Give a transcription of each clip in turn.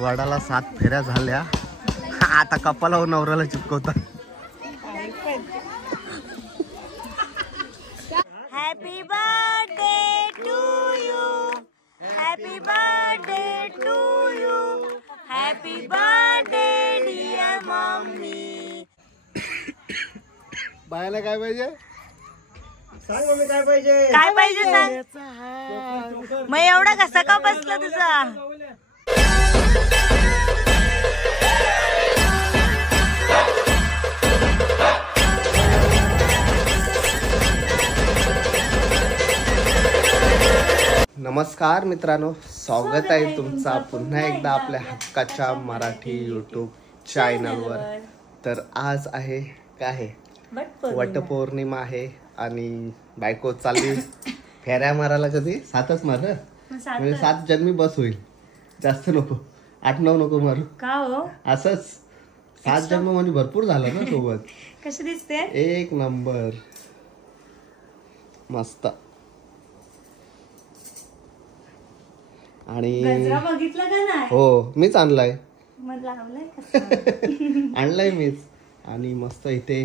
वडाला 7 फेऱ्या झाल्या. आता कपाला नवऱ्याला चिपकवतात. Happy birthday to you, happy birthday to you, happy birthday dear mummy. बायाला काय पाहिजे सांग मम्मी काय पाहिजे. काय पाहिजे सांग. मग एवढा कसा का बसला तुझा. नमस्कार मित्रांनो, स्वागत आहे तुमचा पुन्हा एकदा आपल्या हक्काच्या मराठी यूट्यूब चॅनलवर. तर आज आहे काय वटपौर्णिमा आहे आणि बायको चालली फेऱ्या मारायला. कधी 7च मार म्हणजे 7 जन्मी बस होईल, जास्त नको, 8-9 नको मारू. का हो असंच 7 जन्म म्हणजे भरपूर झालं ना सोबत. कशी दिसते. एक नंबर मस्त. आणि गजरा बघितलं का नाही. हो मीच आणलाय. मग लावलाय का. आणलाय मीच. आणि मस्त इथे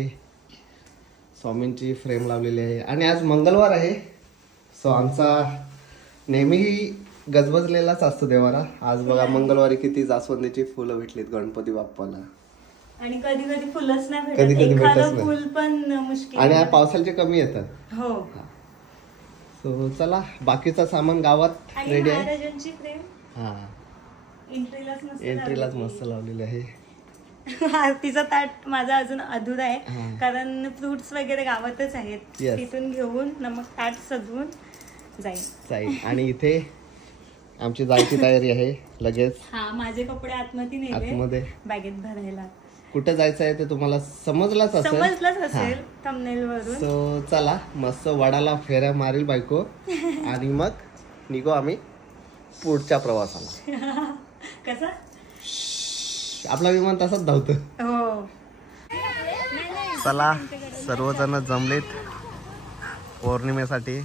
स्वामींची फ्रेम लावलेली आहे. आणि आज मंगळवार आहे, सो आमचा नेहमी गजबजलेलाच असतो देवारा. आज बघा मंगळवारी किती जास्वंदीची फुलं भेटलीत गणपती बाप्पाला. आणि कधी कधी फुलच नाही कधी भेटत, भेटत एखादं नाही. फुल पण मुश्किल. आणि आज पावसाचे कमी येतात. हो. सो चला बाकीचं सामान गावात आणि रेडी आहे. महाराजांची फ्रेम हा एंट्रीलाच मस्त लावलेली आहे. आरतीचा ताट माझा अजून अधुरा आहे, हा. कारण फ्रुट्स वगैरे गावातच आहेत. Yes. तिथून घेऊन मग ताट सजवून जाईल. आणि इथे आमची जायची तयारी आहे लगेच. हा, माझे कपडे आतमध्ये नेले आतमध्ये बॅगेत भरायला. कुठे जायचं आहे ते तुम्हाला समजलंच समजलंच असेल. असेल थंबनेल वरून. सो चला मस्त वडाला फेऱ्या मारील बायको आणि मग निघू आम्ही पुढच्या प्रवासाला. कसा आपला विमान तसाच धावतो. हो. चला सर्वजण जमलेत पौर्णिमेसाठी.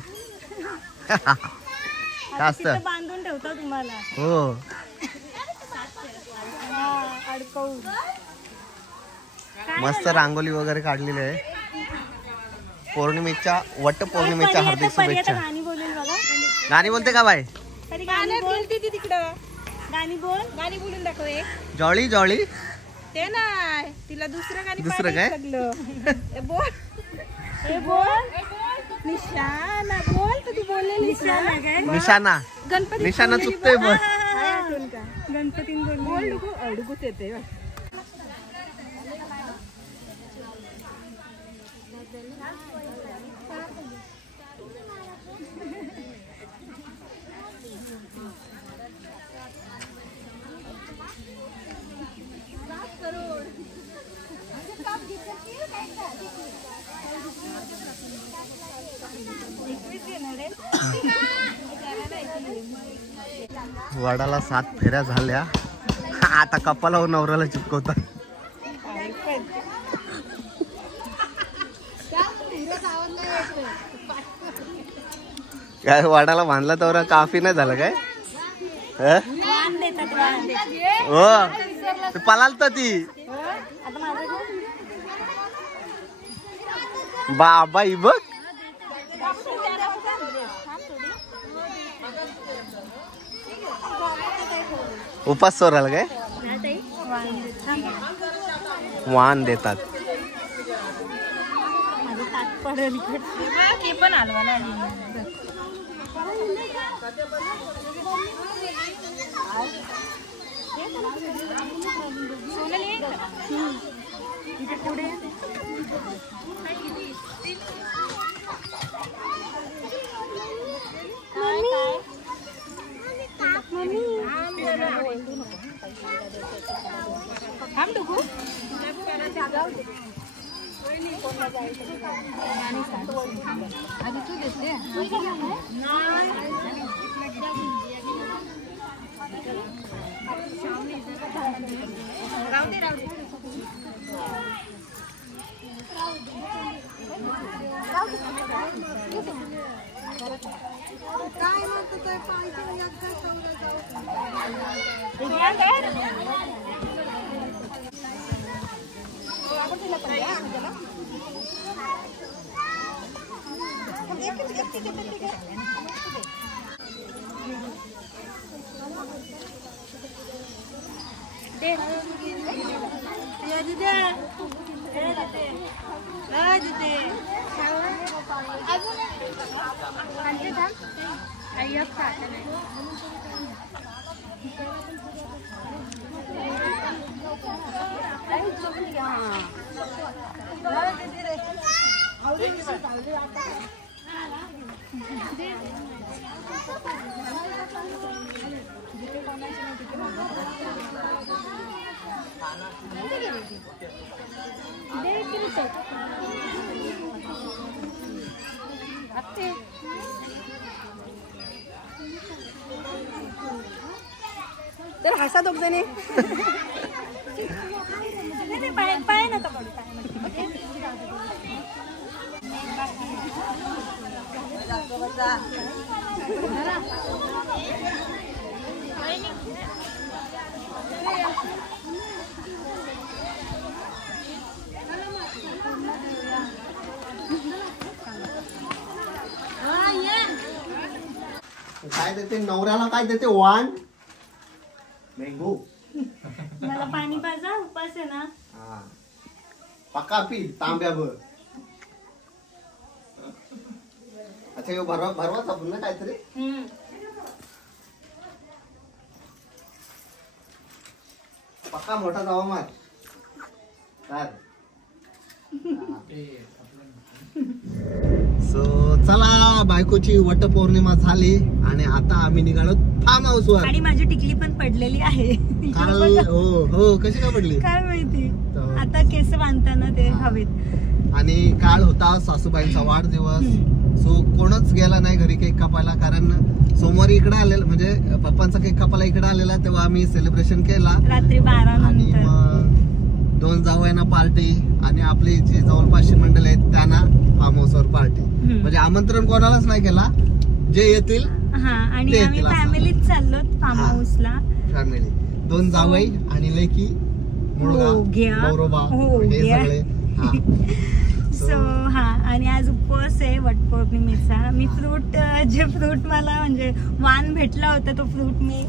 काय असतं बांधून ठेवतो तुम्हाला. हो अडकवून. मस्त रांगोली वगैरे काढलेली आहे. वट पौर्णिमेच्या हार्दिक शुभेच्छा. गाणी बोलेल बघा. गाणी बोलते का बाय. गाणी बोलते ती तिकडं. गाणी बोल. गाणी बोलून दाखव एक. जॉळी जॉळी ते नाही, तिला दुसरं गाणी दुसरं काय? बोल. हे बोल. निशाना बोल. तर ती बोललेली निशाना काय? निशाणा. गणपती निशाणा चुकतोय बघ. गणपती बोल. अडगूच येते. वडाला 7 फेऱ्या झाल्या. आता कपाला नवऱ्याला चिपकवतात. काय वडाला बांधला तर काफी नाही झालं काय. हो पलाल तर ती बाबा ही बघ. उपास सोराल काय वाण देतात. पण आलवाला पुढे थांब डुगू. आधी तू देते. राहू दे. तर हसा दोघ जणी पाय नका पडू काय देते नवऱ्याला? काय देते? वाण मँगो. मला पाणी पाजा, उपास आहे ना. हा पक्का पी तांब्याभर. अच्छा ह्यो भरवाच आपण ना काहीतरी. पक्का मोठा जावा मार काय. सो चला, बायकोची वटपौर्णिमा झाली आणि आता आम्ही निघालो फार्म हाऊस वर. आणि माझी टिकली पण पडलेली आहे काल. हो हो, कशी काय पडली काय माहिती. आता केस बांधताना ते हवेत. आणि काल होता सासूबाईंचा वाढदिवस. सो कोणच गेला नाही घरी केक कापायला, कारण सोमवारी इकडे आलेला, म्हणजे पप्पांचा केक कापायला इकडे आलेला, तेव्हा आम्ही सेलिब्रेशन केला रात्री 12 आणि मग 2 जावयांना पार्टी आणि आपली जी जवळपासची मंडळ आहेत त्यांना फार्म हाऊस वर पार्टी. म्हणजे आमंत्रण कोणालाच नाही केला, जे येतील. हा, आणि आम्ही फॅमिलीत चाललो फार्म हाऊसला. फॅमिली 2 जावई आणि लेकी मुलगा गौरवबा हे सगळे. सो हा, आणि आज उपवास आहे वटपौर्णिमेचा. मी जे फ्रूट मला म्हणजे वाण भेटला होता तो फ्रूट मी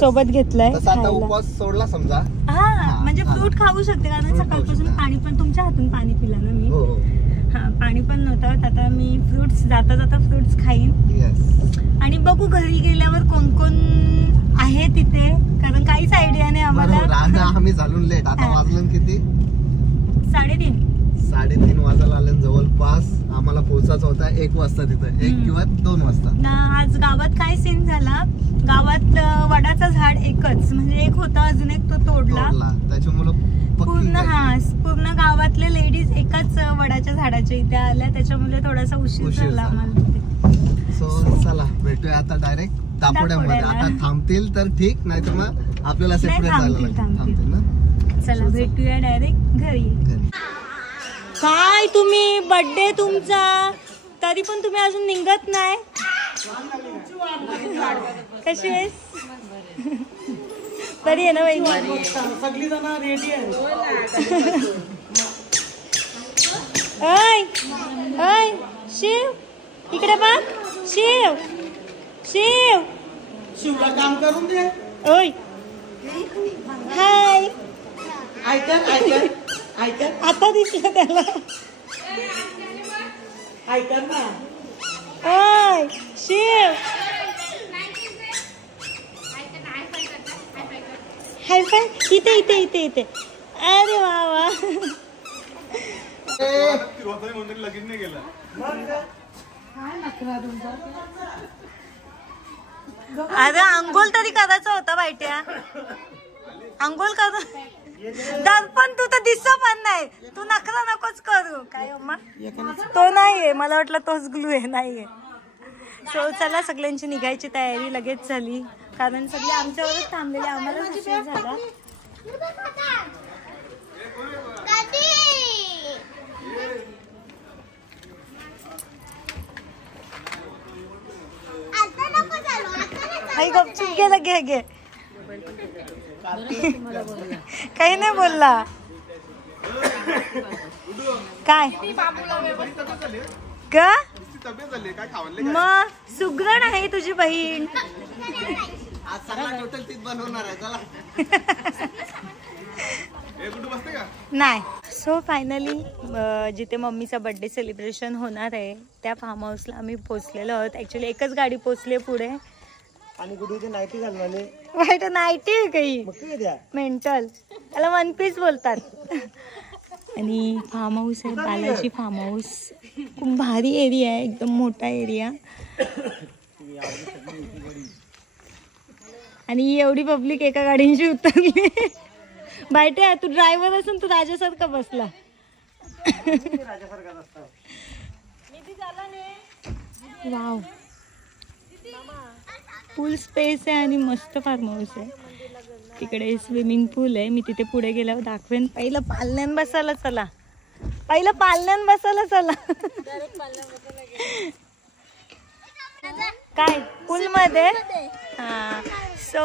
सोबत घेतलाय. आता उपवास सोडला समजा. हा, म्हणजे फ्रूट खाऊ शकते, कारण सकाळपासून पाणी पण तुमच्या हातून पाणी पिला ना मी. हा, पाणी पण नव्हतं. आता मी फ्रुट्स जाता जाता फ्रुट्स खाईन. आणि बघू घरी गेल्यावर कोण कोण आहे तिथे, कारण काहीच आयडिया नाही आम्हाला. आम्ही झालो लेट. आता वाजलं किती? 3:30 वाजायला आले जवळपास. आम्हाला पोहोचायचं होता 1 वाजता तिथं, 1 किंवा 2 वाजता. आज गावात काय सीन झाला, गावात वडाचा झाड एकच, म्हणजे एक होता, अजून एक तो तोडला. त्याच्यामुळे पूर्ण गावातले लेडीज एकाच वडाच्या झाडाच्या इथे आल्या, त्याच्यामुळे थोडासा उशीर झाला आम्हाला. सो चला, भेटूया आता डायरेक्ट दापोड्यामध्ये. आता थांबतील तर ठीक, नाही तर मग आपल्याला सेपरेट जायला थांबतील ना. चला भेटूया डायरेक्ट घरी. काय तुम्ही बर्थडे तुमचा, तरी पण तुम्ही अजून निघत नाही. कशी आहेस? बरी आहे ना वहिनी? सगळी जण रेडी आहे. ओय शिव, इकडे बघ. शिव शिव शिवला काम करून दे. ओय हाय. ऐकर आता दिसलं त्याला. ऐकर ना. ओय शिव, हाय फाय. इथे इथे इथे इथे. अरे वा वा. लगीन नाही गेला. अरे अंघोळ तरी करायचा होता बायट्या. अंघोळ कर. दर्पण तू तर दिसत पण नाही. तू नखरा नकोच करू. काय अम्मा, तो नाहीये, मला वाटलं तोच ग्लू आहे. नाहीये. सो चला, सगळ्यांची निघायची तयारी लगेच झाली, कारण सगळे आमच्यावरच थांबलेले. आम्हाला उशीर झाला. आई गपचूप गेला. घे घे. काही नाही बोलला. काय का मग सुगरण आहे तुझी बहीण. नाही. सो फायनली जिथे मम्मीचा बर्थडे सेलिब्रेशन होणार आहे त्या फार्म हाऊसला आम्ही पोहोचलेलो आहोत. ऍक्च्युली एकच गाडी पोहोचली पुढे. आणि कुठे नाईटी घालवाले. वाईट नाईटी आहे काही मेंटल. त्याला वन पीस बोलतात. आणि फार्म हाऊस आहे बालाजी फार्म हाऊस. खूप भारी एरिया आहे. एकदम मोठा एरिया. आणि एवढी पब्लिक एका गाडींची उतरली. बायटे तू ड्रायव्हर असून तू राजासारखा बसला. वाव. फुल स्पेस आहे आणि मस्त फार्म हाऊस आहे. तिकडे स्विमिंग पूल आहे. मी तिथे पुढे गेल्यावर दाखवेन. पहिलं पालण्यान बसायला चला. काय पूल मध्ये. हा. सो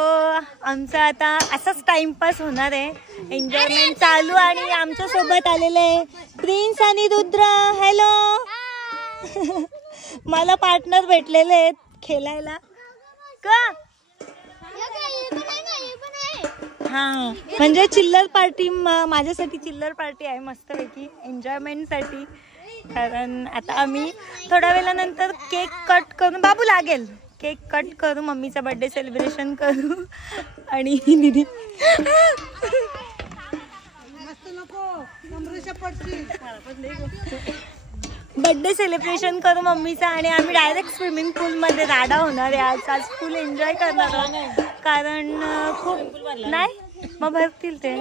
आमचा आता असाच टाइमपास होणार आहे. एन्जॉयमेंट चालू. आणि आमच्या सोबत आलेले आहे प्रिन्स आणि रुद्र. हॅलो. मला पार्टनर भेटलेले आहेत खेळायला का. हा म्हणजे चिल्लर पार्टी. माझ्यासाठी चिल्लर पार्टी आहे मस्तपैकी एन्जॉयमेंटसाठी. कारण आता आम्ही थोड्या वेळानंतर केक कट करून. बाबू लागेल. केक कट करू. मम्मीचा बर्थडे सेलिब्रेशन करू. आणि दीदी बर्थडे सेलिब्रेशन करू मम्मीचा. आणि आम्ही डायरेक्ट स्विमिंग पूल मध्ये राडा होणार आहे आज फुल एन्जॉय करणार आहोत. कारण खूप नाही मग भरतील ते.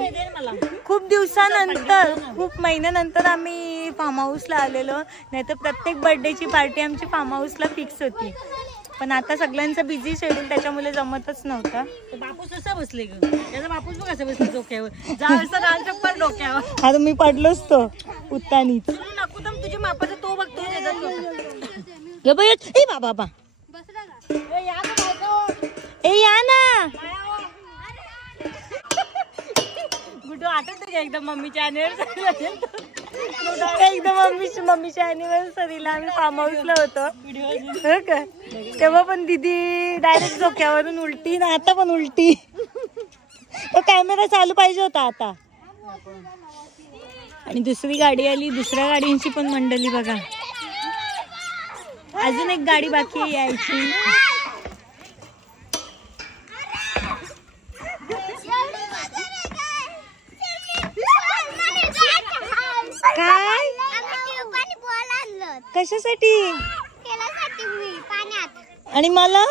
खूप दिवसानंतर खूप महिन्यानंतर आम्ही फार्म हाऊसला आलेलो. नाहीतर प्रत्येक बर्थडेची पार्टी आमची फार्म हाऊसला फिक्स होती. पण आता सगळ्यांचं बिझी शेड्यूल त्याच्यामुळे जमतच नव्हतं. बापूस कसा बसले ग. त्याचा बापूस बघ कसं बसले डोक्यावर. जाळ चप्पल डोक्यावर. आता मी पडलोच तो उत्तानीच. नको तर तुझ्या मापाचा तो बघतो. ए बाबा ए या ना. गुड्डू आठवत का एकदम मम्मीच्या मम्मीच्या अॅनिव्हर्सरीला आम्ही फार्म हाऊसला होतो. हो का. तेव्हा पण दीदी डायरेक्ट डोक्यावरून उलटी ना. आता पण उलटी. तो कॅमेरा चालू पाहिजे होता आता. आणि दुसरी गाडी आली. दुसऱ्या गाडींची पण मंडळी बघा. अजून एक गाडी बाकी आहे यायची. काय कशासाठी. आणि मला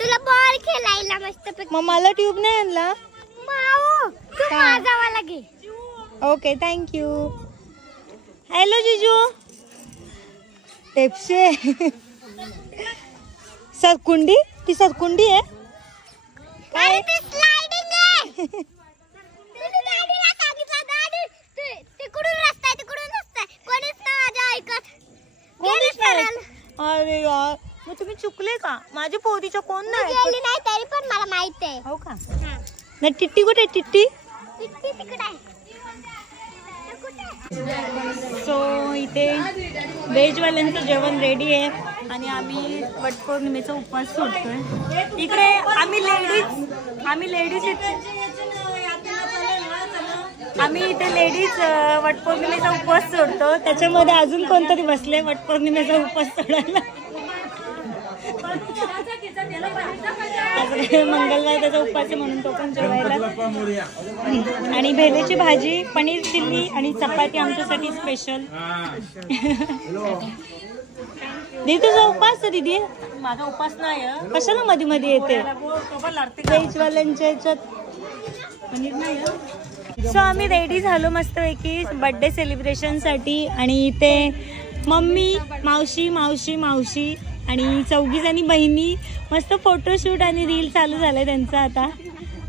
तुला बॉल खेळायला मस्त. मग मला ट्यूब नाही आणला. Okay thank you. हॅलो जिजू. टेप्से सरकुंडी. ती सरकुंडी आहे काय. अरे यार मग तुम्ही चुकले का. माझ्या पोरीच्या कोण नाही तरी पण मला माहित आहे. हो का. नाही टिट्टी कुठे. टिट्टी सो इथे व्हेजवाल्यांचं जेवण रेडी आहे. आणि आम्ही वटपौर्णिमेचा उपवास सोडतोय. इकडे आम्ही इथे लेडीज वटपौर्णिमेचा उपवास सोडतो. त्याच्यामध्ये अजून कोणतरी बसले वटपौर्णिमेचा उपवास सोडायला. मंगळवार त्याचा उपवास आहे म्हणून तो पण जेवायला. आणि भेंडीची भाजी, पनीर चिल्ली आणि चपाती आमच्यासाठी स्पेशल. दीदी तुझा उपवास आहे. दीदी माझा उपास नाही. कशाला मध्ये मध्ये येते व्हेजवाल्यांच्या ह्याच्यात पनीर नाही. सो आम्ही रेडी झालो मस्तपैकी बर्थडे सेलिब्रेशनसाठी. आणि इथे मम्मी मावशी आणि 4 जणी बहिणी. मस्त फोटोशूट आणि रील चालू झालंय त्यांचं आता.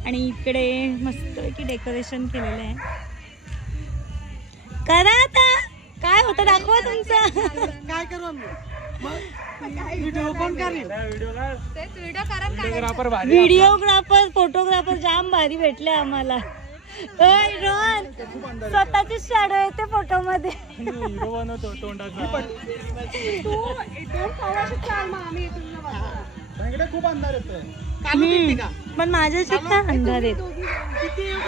आणि इकडे मस्तपैकी डेकोरेशन केलेलं आहे. करा आता काय होतं दाखवा तुमचं. काय करू आम्ही. व्हिडिओ कोण करेल? व्हिडिओग्राफर फोटोग्राफर जाम भारी भेटले आम्हाला. रोहन स्वतःची शॅडो येते फोटो मध्ये. खूप अंधार येतोय. पण माझ्याशी का अंधार येत.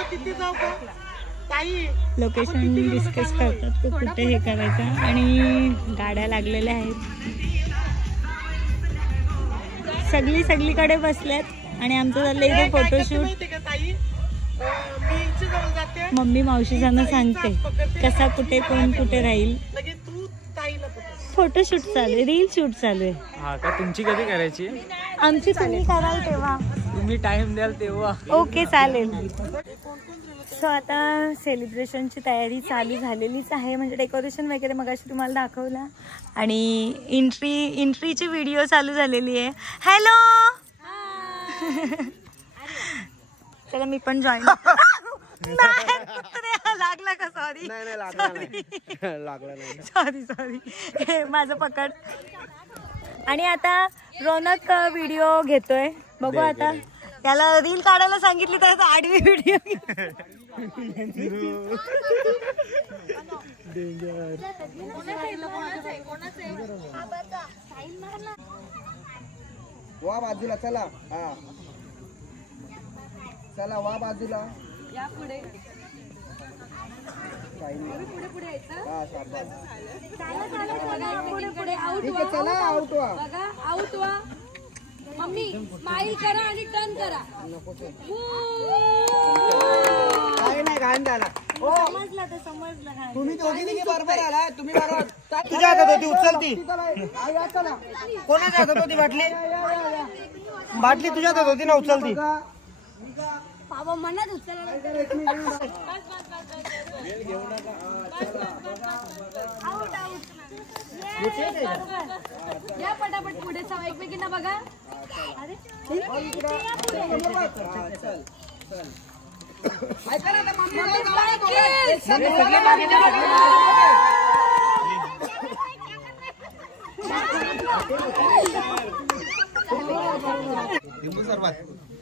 किती जाऊ का ताई? लोकेशन डिस्कस करतात की कुठे हे करायचं आणि गाड्या लागलेल्या आहेत. सगळीकडे बसल्यात आणि आमचं झालं इथे फोटोशूट. मम्मी मावशीजांना सांगते कसा कुठे कोण कुठे राहील. फोटोशूट चालू आहे, रील शूट चालू आहे. हा का? तुमची कधी करायची? आमची तुम्ही कराल तेव्हा, तुम्ही टाइम द्याल तेव्हा. ओके चालेल. सो आता सेलिब्रेशनची तयारी चालू झालेलीच आहे. म्हणजे डेकोरेशन वगैरे मगाशी तुम्हाला दाखवला आणि एंट्रीची व्हिडिओ चालू झालेली आहे. हॅलो चला मी पण जॉईन. लागला का? सॉरी सॉरी माझं पकड. आणि आता रोनक व्हिडिओ घेतोय. बघू आता त्याला रील काढायला सांगितली तर आडवी व्हिडिओ. वा बाजूला चला. हा चला वा बाजूला. चला आउट व्हा. आउट व्हा. मम्मी स्माइल करा आणि टर्न करा. काही नाही घाण झाला. समजला तर समजलं. तुम्ही दोघी बरोबर आला. तुम्ही बरोबर. तुझ्या हातात होती उचलती. कोणाच्या हातात होती बाटली? बाटली तुझ्या हातात होती ना उचलती. बाबा मनात या पटापट पुढे एकमेकींना बघा.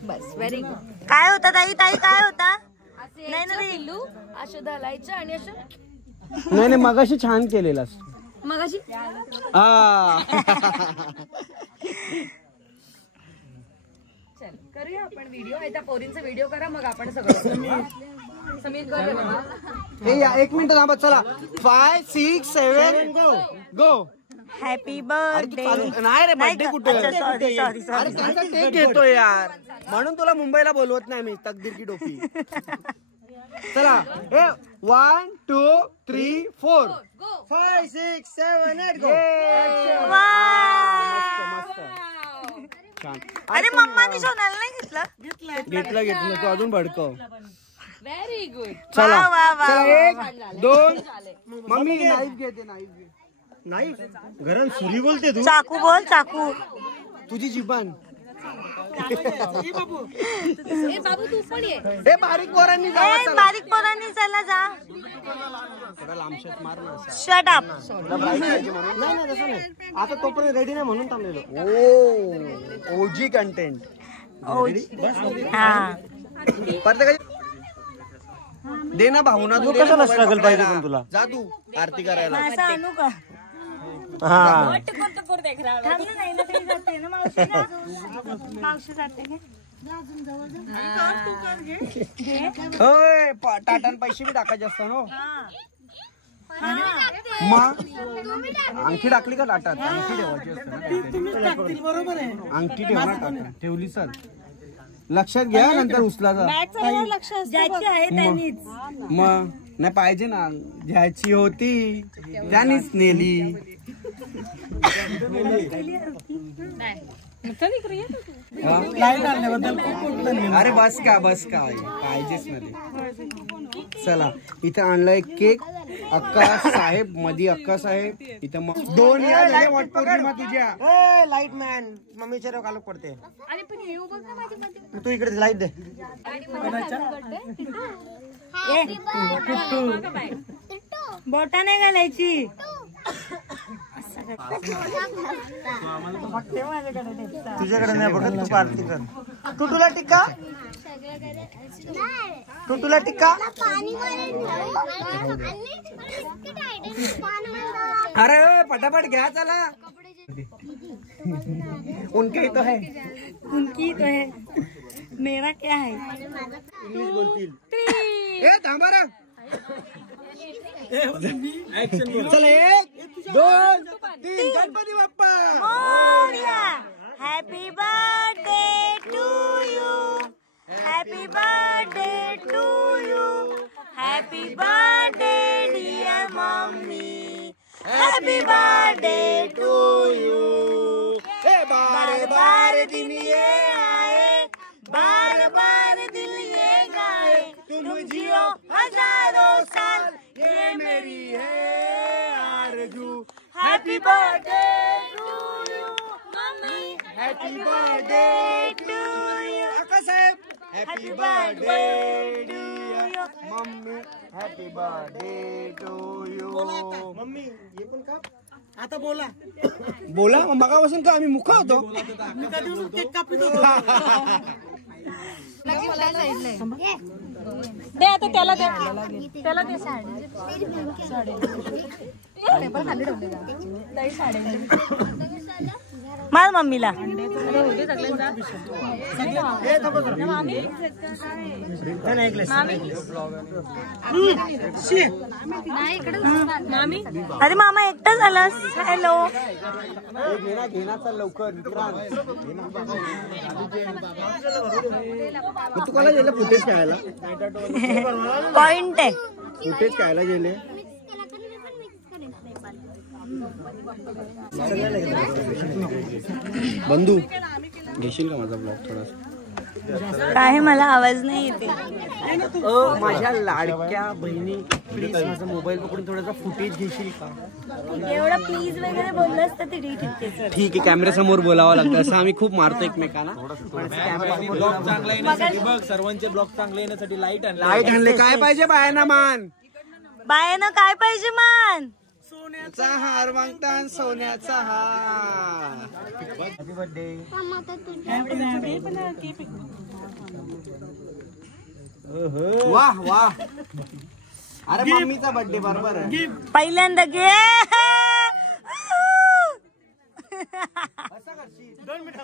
बस व्हेरी गुड. काय होता ताई काय होता? नाही ना पिल्लू असं घालायचं आणि असं. नाही मगाशी छान केलेलास. मगाशी चल करूया आपण व्हिडिओ. त्या पोरींचा व्हिडिओ करा मग आपण सगळं. समीर करूया. एक मिनिट थांबा. चला 5 6 7 गो. Happy birthday. नाही रे बर्थडे कुठे? सॉरी अरे त्यांचा टेक घेतोय यार, म्हणून तुला मुंबईला बोलवत नाही मी. तकदीर की डोकी. चला 1 2 3 4 5 6 7 8 गो. छान. अरे मम्मानी सोनाला नाही घेतलं. घेतलं तू अजून भडकव. Very good. चला वा वा. 1 2 मम्मी नाईफ घेते. नाईफ घरात सुरी बोलते तू. चाकू बोल चाकू. तुझी जीबान. बाबू तू पण ये. हे बारीक पोरांनी जावा. चला. बारीक पोरांनी चला जा. थोडा लांबशट मार ना. Shut up. नाही तसं नाही. आता तोपर्यंत रेडी नाही म्हणून थांबलेलो. ओजी कंटेंट. हा दे ना भावना. तू कशाला स्ट्रगल पाहिजे पण तुला. जा तू आरती करायला. असं आणू का? हा थांब ना, नाही ना तरी जाते ना मावशी जाते घे. होय टाटान पैसे बी टाकायचे असतात ना. मग अंगठी टाकली का टाटात? अंगठी ठेवायची असते. बरोबर आहे. अंगठी ठेवणार टाटा ठेवली सर. लक्षात घ्या नंतर उचलाचा. ज्याची आहे त्यांनीच. मग नाही पाहिजे ना. ज्याची होती त्यानीच नेली. अरे बस का पाहिजेच मध्ये. चला इथं आणलाय केक. अक्का साहेब मधी अक्का साहेब. इथं दोन या वटपौर्णिमा तुझ्या. लाईट मॅन मम्मीच्या रो घालूक पडते. तू इकडे लाईट दे. बोटा नाही घालायची. तुझ्याकडे नाही बघत तू पार्टी कर. टुटूला टिक्का टुटूला टिक्का. अरे पटापट घ्या चला. उनकी तो है मेरा क्या है. इंग्लिश बोलतील. ए थांबा रे. चला 1 2 3 Ganpati Bappa Morya. Happy birthday to you. Happy birthday to you. Happy birthday dear mummy. Happy birthday to you. बार बार दिन ये आए, बार बार दिल ये गाए, तुम जियो हजारों साल, ये मेरी है आरज़ू. Happy birthday to you mummy. Happy birthday to you साहेब. Happy birthday to you mummy. Happy birthday to you. Mummy हे पण का आता बोला बोला. मगापासून का आम्ही मुखा होतो. केक कापीत होतो. दे आता त्याला दे. त्याला दे. मार मम्मीला. अरे मामा एकटा झालास. हॅलो. घेना चल लवकर. तू कोणाला गेले फुटेज खायला. पॉइंट आहे. फुटेज खायला गेले. बंधू घेशील का माझा ब्लॉग थोडासा. काय मला आवाज नाही येते. माझ्या लाडक्या बहिणी प्लीज माझा मोबाईल पकडून थोडासा फुटेज घेशील का. एवढं प्लीज वगैरे बोललंस तर ते ठीक आहे. ठीक आहे कॅमेरा समोर बोलावं लागतं. असं आम्ही खूप मारतो एकमेकांना. ब्लॉग चांगला येण्यासाठी बघ सर्वांचे ब्लॉग चांगले येण्यासाठी लाईट आणले. काय पाहिजे बायांना मान. बायानं काय पाहिजे मान. सोन्याचा हार मागतात. सोन्याचा हार. Happy birthday. वाह वाह. अरे मम्मीचा बर्थडे बरोबर आहे. पहिल्यांदा घे. 2 मिनिट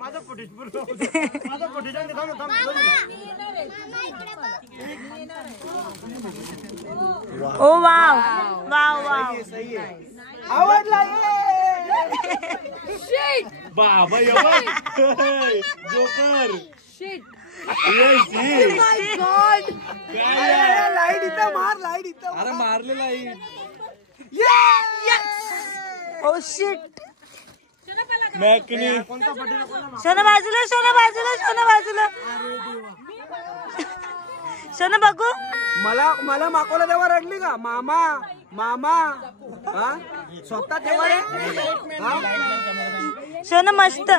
माझा फुटेज पूर्ण. माझा फुटेज ओ वाव वाव वाव. आवडला. बाबा जोकर लाईट इथं मार. लाईट इथं. अरे मारलेला आहे. Oh shit. मॅकनी सोना बाजूला. सोना बाजूला. सोना बाजूला. सोना बघू. मला माकोला तेव्हा रडली का. मामा मामा हा स्वतः तेव्हा रे. सोना मस्त.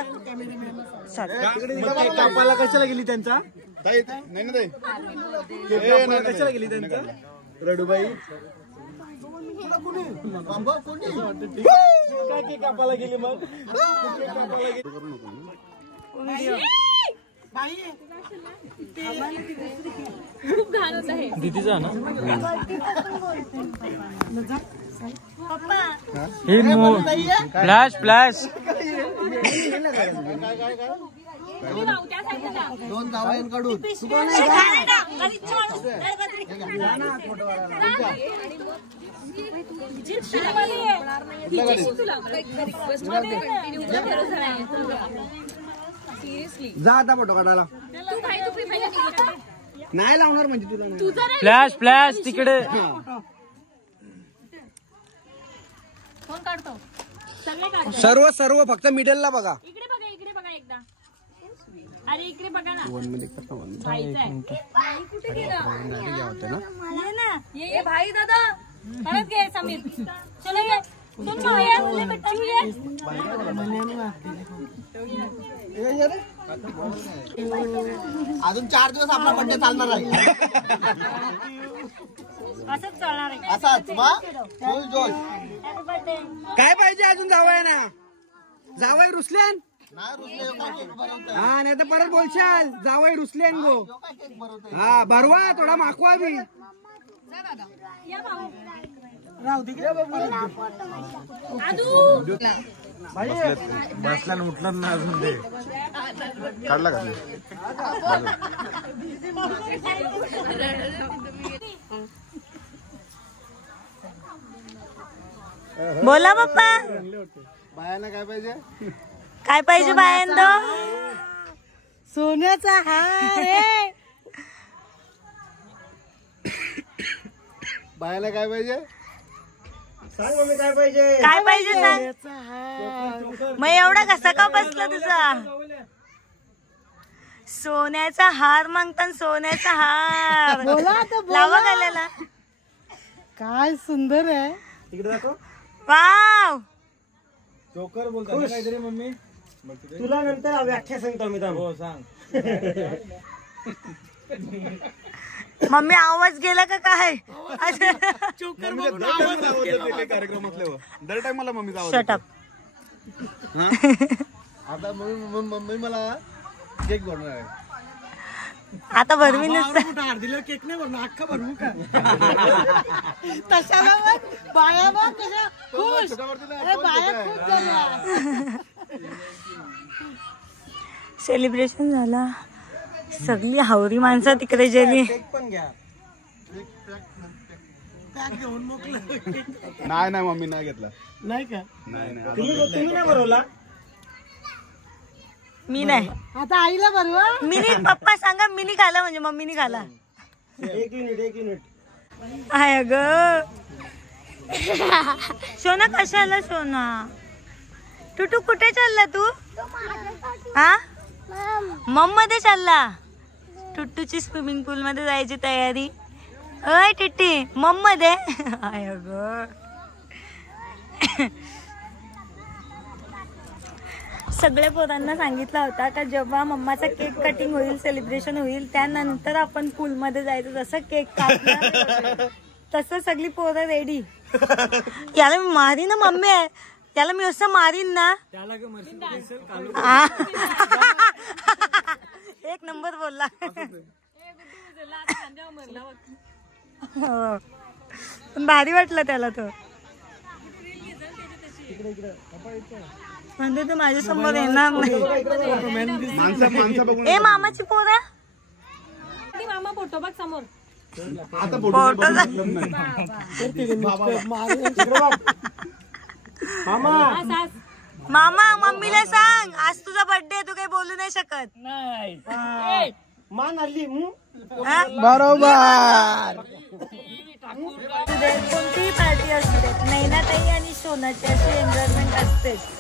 कापाला कशाला गेली त्यांचा. नाही ना ताई. कशाला गेली त्यांचा. रडूबाई कापाला गेली मग. खूप घाण होत आहे. दीदीचा ना फ्लॅश फ्लॅश. दोन जावयांकडून जा आता फोटो काढायला. नाही लावणार म्हणजे तुला. फ्लॅश फ्लॅश तिकडे. कोण काढतो. सगळे काढतो. सर्व सर्व फक्त मिडलला बघा. इकडे बघा. इकडे बघा एकदा. अरे इकडे बघा ना. भाई कुठे गेला. ये भाई दादा. परत घे समीर. चलो ये. तुम छुए छुए. अजून 4 दिवस आपला बर्थडे चालणार आहे. असंच चालणार आहे. असाच फुल जोश. काय पाहिजे अजून जावया ना जावई रुसल्यान हा नाही तर परत बोलशाल जावई रुसल्यान गो हा भरवा थोडा माखवा बी बसला उठलं ना अजून ते काढला का बोला पप्पा बायांना काय पाहिजे काय पाहिजे बायांनो सोन्याचा हार रे बायांना काय पाहिजे काय पाहिजे काय पाहिजे सांग मग एवढा कसा का बसला तुझा सोन्याचा हार मागता सोन्याचा हार लावा घालायला काय सुंदर आहे तिकडे दाखव वाव जोकर बोलतो काहीतरी मम्मी तुला नंतर व्याख्या सांगतो मी हो सांग मम्मी आवाज गेला का काय कार्यक्रमातले दर टाइम मला मम्मीचा आवाज शट अप आता मम्मी मला केक बनवणार आहे आता भरवी नुसतं हार दिलं केक नाही भरणं अख्खा भरवू का तशाला मग बाया बघ कशा खुश बाया खूप झाल्या सेलिब्रेशन झाला सगळी हावरी माणसं तिकडे गेली केक पण घ्या पॅक घेऊन मोकलं नाही मम्मी नाही घेतला नाही का नाही तुम्ही नाही भरवला मी नाही आता आईला बरवा मिनी पप्पा सांगा मिनी खाला म्हणजे मम्मीनी खाला एक युनिट आय ग सोना कशाला सोना टुटू कुठे चालला तू हा मम मध्ये चालला टुट्टूची स्विमिंग पूल मध्ये जायची तयारी अय टिट्टी मम मध्ये आय ग सगळ्या पोरांना सांगितला होता का जेव्हा मम्माचा केक कटिंग होईल सेलिब्रेशन होईल त्यानंतर आपण पूल मध्ये जायचं जसं केक कापणार तसं सगळी पोरं रेडी याला मी मारीन ना मम्मी आहे त्याला मी असं मारीन ना एक नंबर बोलला हो. पण भारी वाटलं त्याला तो म्हणजे तू माझ्या समोर येणार नाही माणसं बघून ए मामाची पोरा मामा फोटो बघ समोर आता मामा मम्मीला सांग आज तुझा बर्थडे तू काही बोलू नाही शकत मान आली हा? बरोबर कोणतीही पार्टी असू देत नैनाताई आणि सोनाची अशी एन्जॉयमेंट असतेच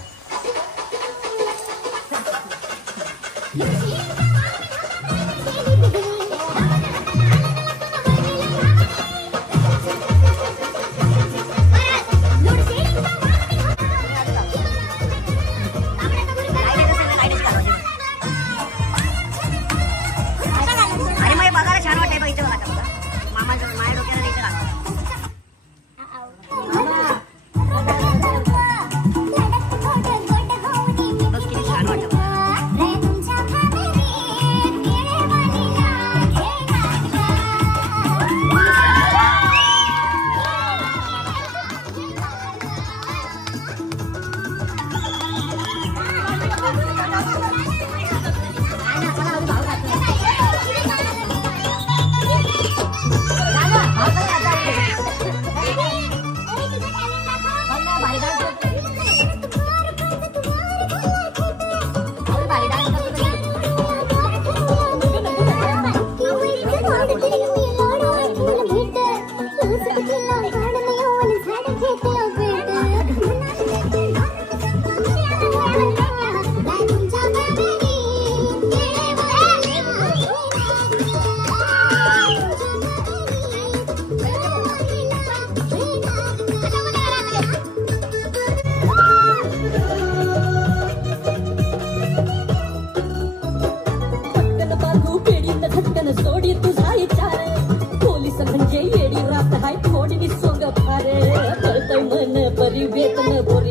आणि मग बघायला छान वाटतंय बघ इथे बघा मामाच्या माझ्या डोक्याला इथे लागलं भी बेत में बोली